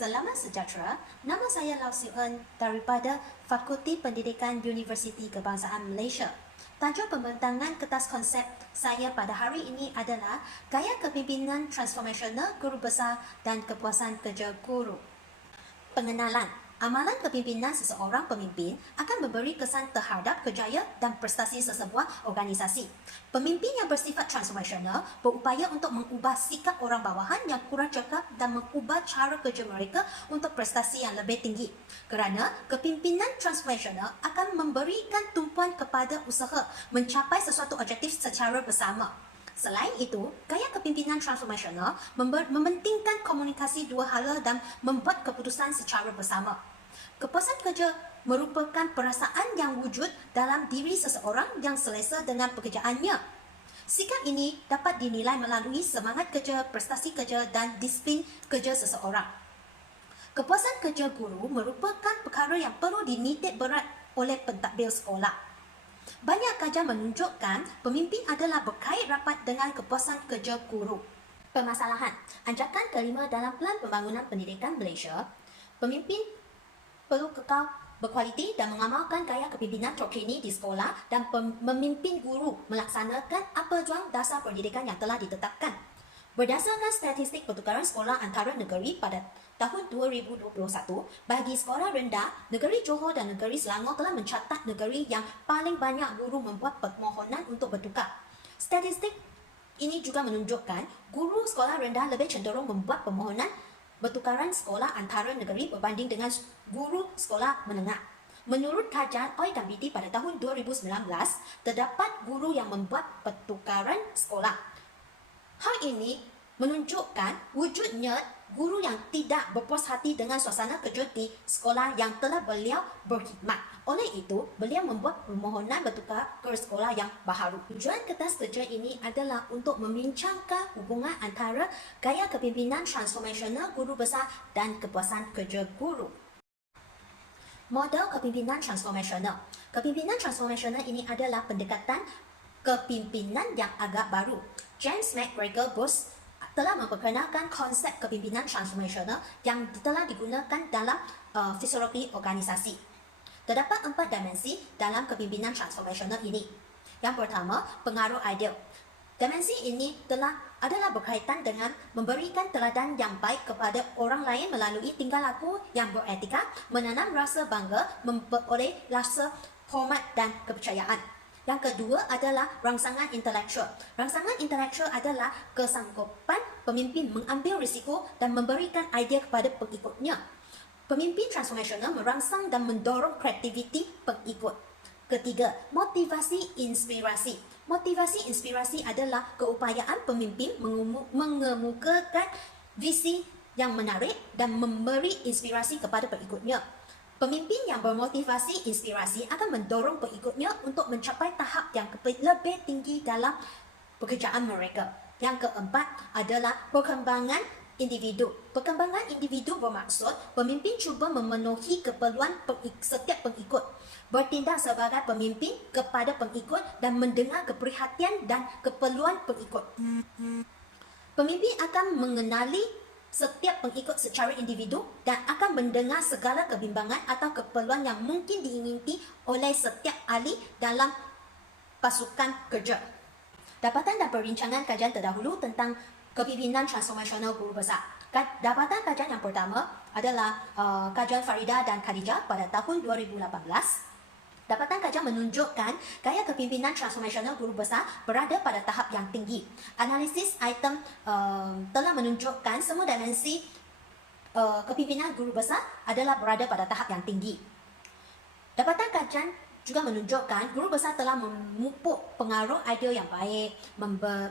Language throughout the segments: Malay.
Selamat sejahtera, nama saya Lau Siu Eun daripada Fakulti Pendidikan Universiti Kebangsaan Malaysia. Tajuk pembentangan kertas konsep saya pada hari ini adalah Gaya Kepimpinan Transformasional Guru Besar dan Kepuasan Kerja Guru. Pengenalan. Amalan kepimpinan seseorang pemimpin akan memberi kesan terhadap kerjaya dan prestasi sesebuah organisasi. Pemimpin yang bersifat transformasional berupaya untuk mengubah sikap orang bawahan yang kurang cekap dan mengubah cara kerja mereka untuk prestasi yang lebih tinggi. Kerana kepimpinan transformasional akan memberikan tumpuan kepada usaha mencapai sesuatu objektif secara bersama. Selain itu, gaya kepimpinan transformasional mementingkan komunikasi dua hala dan membuat keputusan secara bersama. Kepuasan kerja merupakan perasaan yang wujud dalam diri seseorang yang selesa dengan pekerjaannya. Sikap ini dapat dinilai melalui semangat kerja, prestasi kerja dan disiplin kerja seseorang. Kepuasan kerja guru merupakan perkara yang perlu dinitik berat oleh pentadbir sekolah. Banyak kajian menunjukkan pemimpin adalah berkait rapat dengan kepuasan kerja guru. Permasalahan. Anjakan kelima dalam Pelan Pembangunan Pendidikan Malaysia, pemimpin perlu kekal berkualiti dan mengamalkan gaya kepimpinan terkini di sekolah dan memimpin guru melaksanakan apa juang dasar pendidikan yang telah ditetapkan. Berdasarkan statistik pertukaran sekolah antara negeri pada tahun 2021, bagi sekolah rendah, negeri Johor dan negeri Selangor telah mencatat negeri yang paling banyak guru membuat permohonan untuk bertukar. Statistik ini juga menunjukkan guru sekolah rendah lebih cenderung membuat permohonan bertukaran sekolah antara negeri berbanding dengan guru sekolah menengah. Menurut kajian OIKBT pada tahun 2019, terdapat guru yang membuat pertukaran sekolah. Hal ini menunjukkan wujudnya guru yang tidak berpuas hati dengan suasana kerja di sekolah yang telah beliau berkhidmat. Oleh itu, beliau membuat permohonan bertukar ke sekolah yang baharu. Tujuan kertas kerja ini adalah untuk membincangkan hubungan antara gaya kepimpinan transformasional guru besar dan kepuasan kerja guru. Model kepimpinan transformasional. Kepimpinan transformasional ini adalah pendekatan kepimpinan yang agak baru. James McGregor Booth telah memperkenalkan konsep kepimpinan transformasional yang telah digunakan dalam fisiologi organisasi. Terdapat 4 dimensi dalam kepimpinan transformasional ini. Yang pertama, pengaruh ideal. Dimensi ini adalah berkaitan dengan memberikan teladan yang baik kepada orang lain melalui tingkah laku yang beretika, menanam rasa bangga, memperoleh rasa hormat dan kepercayaan. Yang kedua adalah rangsangan intelektual. Rangsangan intelektual adalah kesanggupan pemimpin mengambil risiko dan memberikan idea kepada pengikutnya. Pemimpin transformasional merangsang dan mendorong kreativiti pengikut. Ketiga, motivasi inspirasi. Motivasi inspirasi adalah keupayaan pemimpin mengemukakan visi yang menarik dan memberi inspirasi kepada pengikutnya. Pemimpin yang bermotivasi inspirasi akan mendorong pengikutnya untuk mencapai tahap yang lebih tinggi dalam pekerjaan mereka. Yang keempat adalah perkembangan individu. Perkembangan individu bermaksud pemimpin cuba memenuhi keperluan setiap pengikut, bertindak sebagai pemimpin kepada pengikut dan mendengar keprihatinan dan keperluan pengikut. Pemimpin akan mengenali setiap pengikut secara individu dan akan mendengar segala kebimbangan atau keperluan yang mungkin diingini oleh setiap ahli dalam pasukan kerja. Dapatan dan perbincangan kajian terdahulu tentang kepimpinan transformasional guru besar. Dapatan kajian yang pertama adalah kajian Farida dan Khadijah pada tahun 2018. Dapatan kajian menunjukkan gaya kepimpinan transformasional guru besar berada pada tahap yang tinggi. Analisis item telah menunjukkan semua dimensi kepimpinan guru besar adalah berada pada tahap yang tinggi. Dapatan kajian juga menunjukkan guru besar telah memupuk pengaruh idea yang baik,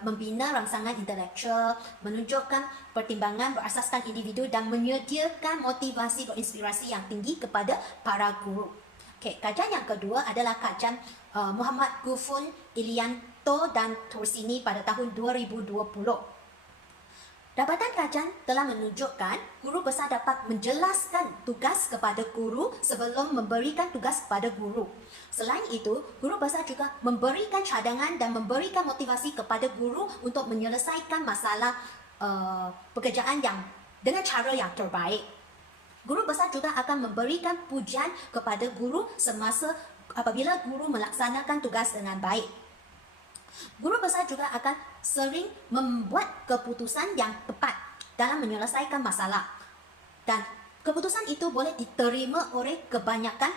membina rangsangan intelektual, menunjukkan pertimbangan berasaskan individu dan menyediakan motivasi berinspirasi yang tinggi kepada para guru. Kajian yang kedua adalah kajian Muhammad Gufun, Ilianto dan Tursini pada tahun 2020. Dapatan kajian telah menunjukkan guru besar dapat menjelaskan tugas kepada guru sebelum memberikan tugas kepada guru. Selain itu, guru besar juga memberikan cadangan dan memberikan motivasi kepada guru untuk menyelesaikan masalah pekerjaan yang dengan cara yang terbaik. Guru besar juga akan memberikan pujian kepada guru semasa apabila guru melaksanakan tugas dengan baik. Guru besar juga akan sering membuat keputusan yang tepat dalam menyelesaikan masalah. Dan keputusan itu boleh diterima oleh kebanyakan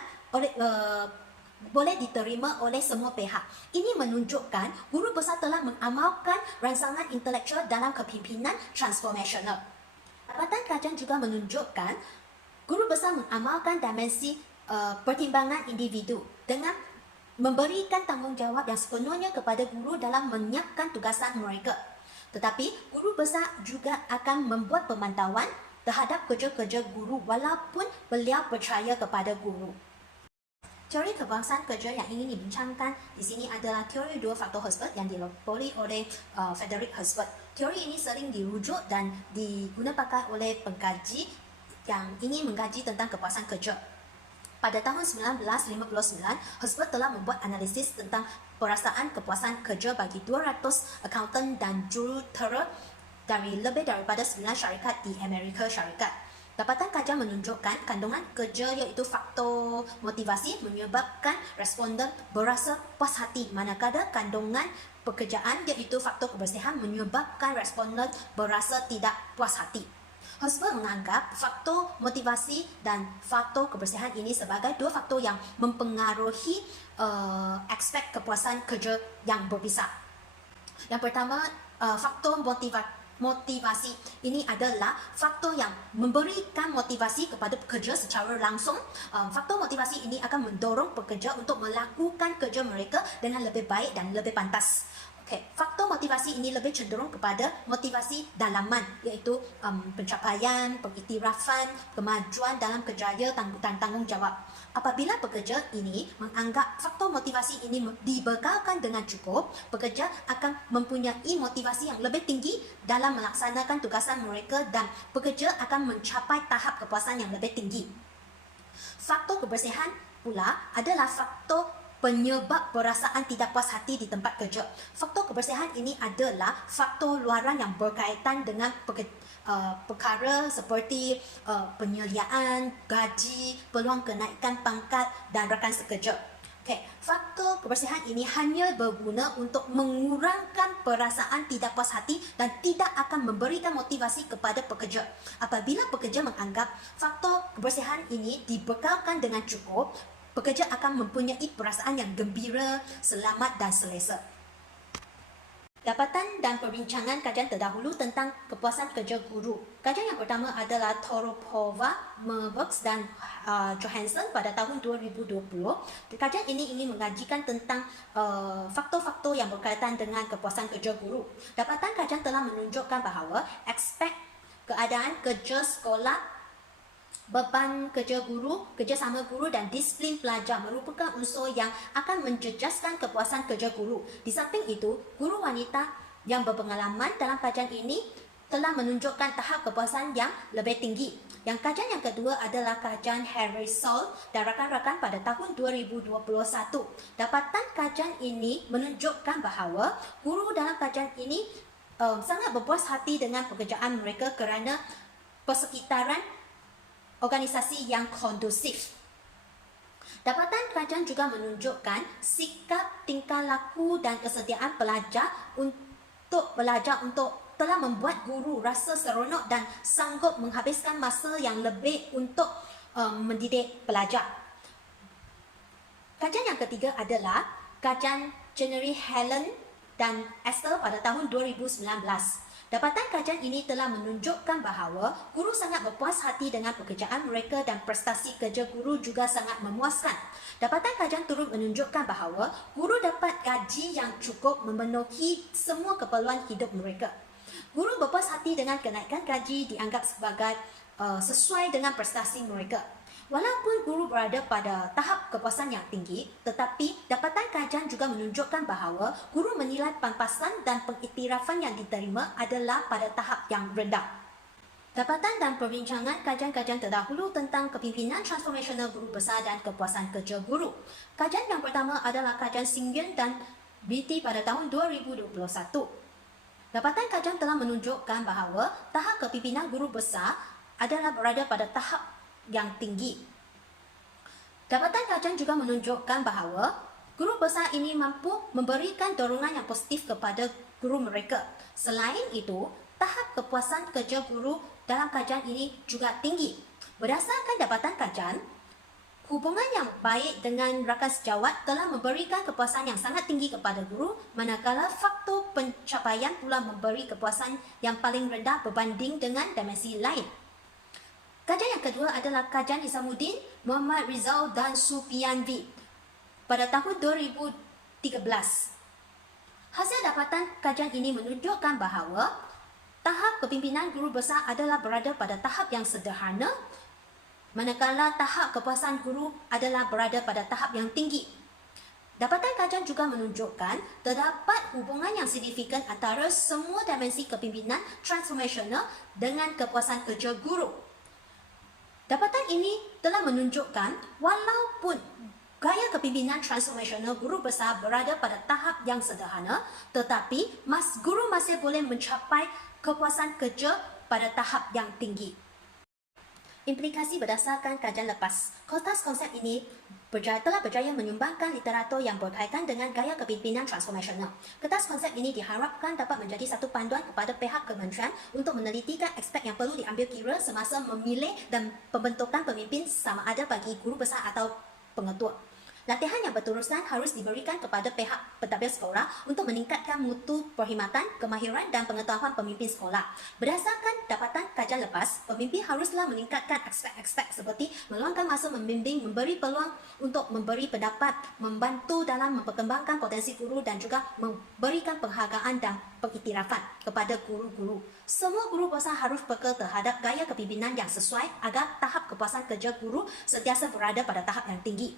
boleh diterima oleh semua pihak. Ini menunjukkan guru besar telah mengamalkan rangsangan intelektual dalam kepimpinan transformational. Dapatan kajian juga menunjukkan guru besar mengamalkan dimensi pertimbangan individu dengan memberikan tanggungjawab yang sepenuhnya kepada guru dalam menyiapkan tugasan mereka. Tetapi guru besar juga akan membuat pemantauan terhadap kerja-kerja guru walaupun beliau percaya kepada guru. Teori kebangsaan kerja yang ingin dibincangkan di sini adalah teori dua faktor Herzberg yang dilopori oleh Frederick Herzberg. Teori ini sering dirujuk dan digunakan oleh pengkaji yang ingin mengkaji tentang kepuasan kerja. Pada tahun 1959, Herzberg telah membuat analisis tentang perasaan kepuasan kerja bagi 200 accountant dan jurutera dari lebih daripada 9 syarikat di Amerika Syarikat. Dapatan kajian menunjukkan kandungan kerja iaitu faktor motivasi menyebabkan responden berasa puas hati, manakala kandungan pekerjaan iaitu faktor kebersihan menyebabkan responden berasa tidak puas hati. Herzberg menganggap faktor motivasi dan faktor kebersihan ini sebagai dua faktor yang mempengaruhi aspek kepuasan kerja yang berpisah. Yang pertama, faktor motivasi ini adalah faktor yang memberikan motivasi kepada pekerja secara langsung. Faktor motivasi ini akan mendorong pekerja untuk melakukan kerja mereka dengan lebih baik dan lebih pantas. Faktor motivasi ini lebih cenderung kepada motivasi dalaman, iaitu pencapaian, pengiktirafan, kemajuan dalam kerjaya dan tanggungjawab. Apabila pekerja ini menganggap faktor motivasi ini dibekalkan dengan cukup, pekerja akan mempunyai motivasi yang lebih tinggi dalam melaksanakan tugasan mereka dan pekerja akan mencapai tahap kepuasan yang lebih tinggi. Faktor kebersihan pula adalah faktor penyebab perasaan tidak puas hati di tempat kerja. Faktor kebersihan ini adalah faktor luaran yang berkaitan dengan perkara seperti penyediaan, gaji, peluang kenaikan pangkat dan rakan sekerja. Faktor kebersihan ini hanya berguna untuk mengurangkan perasaan tidak puas hati dan tidak akan memberikan motivasi kepada pekerja. Apabila pekerja menganggap faktor kebersihan ini dibekalkan dengan cukup, pekerja akan mempunyai perasaan yang gembira, selamat dan selesa. Dapatan dan perbincangan kajian terdahulu tentang kepuasan kerja guru. Kajian yang pertama adalah Toropova, Merbergs dan Johansson pada tahun 2020. Kajian ini ingin mengajikan tentang faktor-faktor yang berkaitan dengan kepuasan kerja guru. Dapatan kajian telah menunjukkan bahawa aspek keadaan kerja sekolah, beban kerja guru, kerjasama guru dan disiplin pelajar merupakan unsur yang akan menjejaskan kepuasan kerja guru. Di samping itu, guru wanita yang berpengalaman dalam kajian ini telah menunjukkan tahap kepuasan yang lebih tinggi. Yang kajian yang kedua adalah kajian Harry Sol dan rakan-rakan pada tahun 2021. Dapatan kajian ini menunjukkan bahawa guru dalam kajian ini sangat berpuas hati dengan pekerjaan mereka kerana persekitaran organisasi yang kondusif. Dapatan kajian juga menunjukkan sikap, tingkah laku dan kesediaan pelajar untuk belajar telah membuat guru rasa seronok dan sanggup menghabiskan masa yang lebih untuk mendidik pelajar. Kajian yang ketiga adalah kajian January Helen dan Esther pada tahun 2019. Dapatan kajian ini telah menunjukkan bahawa guru sangat berpuas hati dengan pekerjaan mereka dan prestasi kerja guru juga sangat memuaskan. Dapatan kajian turut menunjukkan bahawa guru dapat gaji yang cukup memenuhi semua keperluan hidup mereka. Guru berpuas hati dengan kenaikan gaji dianggap sebagai sesuai dengan prestasi mereka. Walaupun guru berada pada tahap kepuasan yang tinggi, tetapi dapatan kajian juga menunjukkan bahawa guru menilai pampasan dan pengiktirafan yang diterima adalah pada tahap yang rendah. Dapatan dan perbincangan kajian-kajian terdahulu tentang kepimpinan transformational guru besar dan kepuasan kerja guru. Kajian yang pertama adalah kajian Singyun dan BT pada tahun 2021. Dapatan kajian telah menunjukkan bahawa tahap kepimpinan guru besar adalah berada pada tahap yang tinggi. Dapatan kajian juga menunjukkan bahawa guru besar ini mampu memberikan dorongan yang positif kepada guru mereka. Selain itu, tahap kepuasan kerja guru dalam kajian ini juga tinggi. Berdasarkan dapatan kajian, hubungan yang baik dengan rakan sejawat telah memberikan kepuasan yang sangat tinggi kepada guru, manakala faktor pencapaian pula memberi kepuasan yang paling rendah berbanding dengan dimensi lain. Kajian yang kedua adalah kajian Isamuddin, Muhammad Rizal dan Sufian V pada tahun 2013. Hasil dapatan kajian ini menunjukkan bahawa tahap kepimpinan guru besar adalah berada pada tahap yang sederhana, manakala tahap kepuasan guru adalah berada pada tahap yang tinggi. Dapatan kajian juga menunjukkan terdapat hubungan yang signifikan antara semua dimensi kepimpinan transformasional dengan kepuasan kerja guru. Dapatan ini telah menunjukkan walaupun gaya kepimpinan transformasional guru besar berada pada tahap yang sederhana, tetapi guru masih boleh mencapai kepuasan kerja pada tahap yang tinggi. Implikasi berdasarkan kajian lepas. Kertas konsep ini telah berjaya menyumbangkan literatur yang berkaitan dengan gaya kepimpinan transformasional. Kertas konsep ini diharapkan dapat menjadi satu panduan kepada pihak kementerian untuk menelitikan aspek yang perlu diambil kira semasa memilih dan pembentukan pemimpin sama ada bagi guru besar atau pengetua. Latihan yang berterusan harus diberikan kepada pihak pentadbir sekolah untuk meningkatkan mutu perkhidmatan, kemahiran dan pengetahuan pemimpin sekolah. Berdasarkan dapatan kajian lepas, pemimpin haruslah meningkatkan aspek-aspek seperti meluangkan masa membimbing, memberi peluang untuk memberi pendapat, membantu dalam memperkembangkan potensi guru dan juga memberikan penghargaan dan pengiktirafan kepada guru-guru. Semua guru besar harus peka terhadap gaya kepimpinan yang sesuai agar tahap kepuasan kerja guru sentiasa berada pada tahap yang tinggi.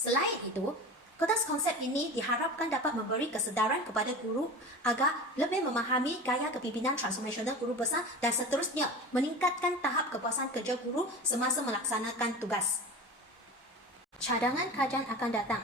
Selain itu, kertas konsep ini diharapkan dapat memberi kesedaran kepada guru agar lebih memahami gaya kepimpinan transformasional guru besar dan seterusnya meningkatkan tahap kepuasan kerja guru semasa melaksanakan tugas. Cadangan kajian akan datang.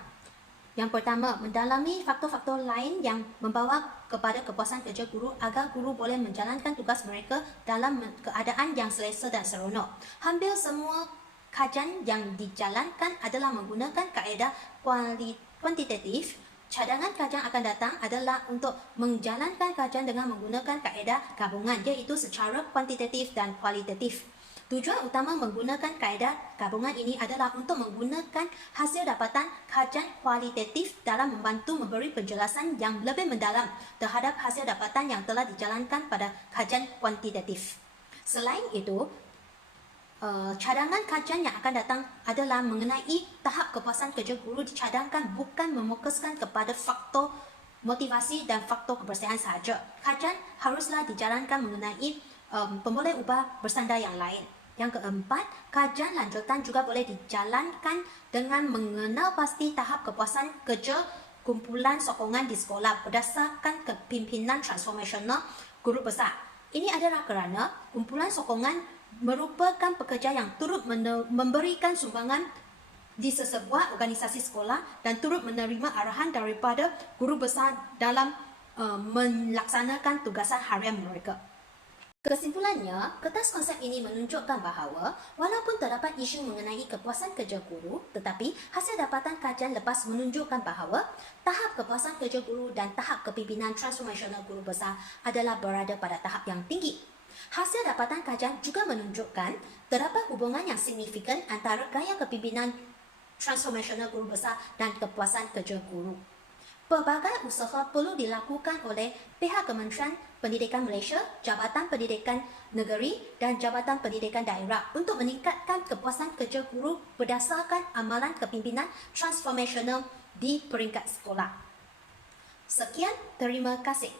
Yang pertama, mendalami faktor-faktor lain yang membawa kepada kepuasan kerja guru agar guru boleh menjalankan tugas mereka dalam keadaan yang selesa dan seronok. Hampir semua kajian yang dijalankan adalah menggunakan kaedah kuantitatif. Cadangan kajian akan datang adalah untuk menjalankan kajian dengan menggunakan kaedah gabungan, iaitu secara kuantitatif dan kualitatif. Tujuan utama menggunakan kaedah gabungan ini adalah untuk menggunakan hasil dapatan kajian kualitatif dalam membantu memberi penjelasan yang lebih mendalam terhadap hasil dapatan yang telah dijalankan pada kajian kuantitatif. Selain itu, cadangan kajian yang akan datang adalah mengenai tahap kepuasan kerja guru dicadangkan bukan memokuskan kepada faktor motivasi dan faktor kebersihan sahaja. Kajian haruslah dijalankan mengenai pemboleh ubah bersandar yang lain. Yang keempat, kajian lanjutan juga boleh dijalankan dengan mengenal pasti tahap kepuasan kerja kumpulan sokongan di sekolah berdasarkan kepimpinan transformasional guru besar. Ini adalah kerana kumpulan sokongan merupakan pekerja yang turut memberikan sumbangan di sesebuah organisasi sekolah dan turut menerima arahan daripada guru besar dalam melaksanakan tugasan harian mereka. Kesimpulannya, kertas konsep ini menunjukkan bahawa walaupun terdapat isu mengenai kepuasan kerja guru, tetapi hasil dapatan kajian lepas menunjukkan bahawa tahap kepuasan kerja guru dan tahap kepimpinan transformasional guru besar adalah berada pada tahap yang tinggi. Hasil dapatan kajian juga menunjukkan terdapat hubungan yang signifikan antara gaya kepimpinan transformasional guru besar dan kepuasan kerja guru. Pelbagai usaha perlu dilakukan oleh pihak Kementerian Pendidikan Malaysia, Jabatan Pendidikan Negeri dan Jabatan Pendidikan Daerah untuk meningkatkan kepuasan kerja guru berdasarkan amalan kepimpinan transformasional di peringkat sekolah. Sekian, terima kasih.